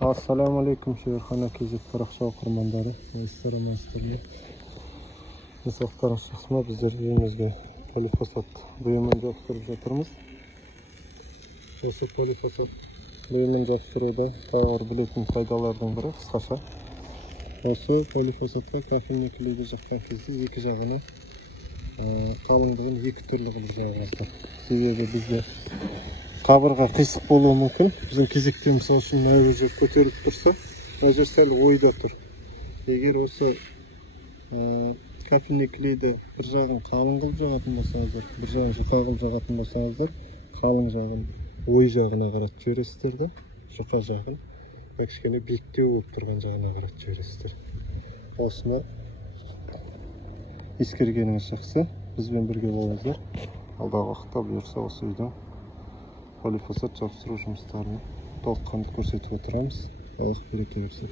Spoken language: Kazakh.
Assalamu alaikum Шерхан кезек парақша оқырмандары. Саламатсыздар ма? Денсаулықтарыңыз жақсы ма? Біздер үйімізге полифосфат бұйымын жапсырып жатырмыз. Осы полифосфат бұйымын жапсыруда тағы бір білетін пайдалардың бірі қысқаша. Осы полифосфатқа кофемный клейді жаққан кезде екі жағына қалыңдығын екі түрлі қылып жағасыздар. Себебі бізде қабырға қисық болуы мүмкін. Біздің кезекте мысал үшін мына жер көтеріліп тұрса, мына жер сәл ойда тұр. Егер осы кофемный клейді бір жағын қалың қылып жағатын болсаңыздар, бір жағын жұқа қылып жағатын болсаңыздар, қалың жағын ой жағына қаратып жібересіздер де, жұқа жағын кішкене биіктеу болып тұрған жағына қаратып жібересіздер. Осыны ескергеніңіз жақсы. Бізбен бірге болыңыздар. Алдағы уақытта бұйырса осы үйдің полифосфат жапсыру жұмыстарын толыққанды көрсетіп отырамыз. Аллах береке берсін.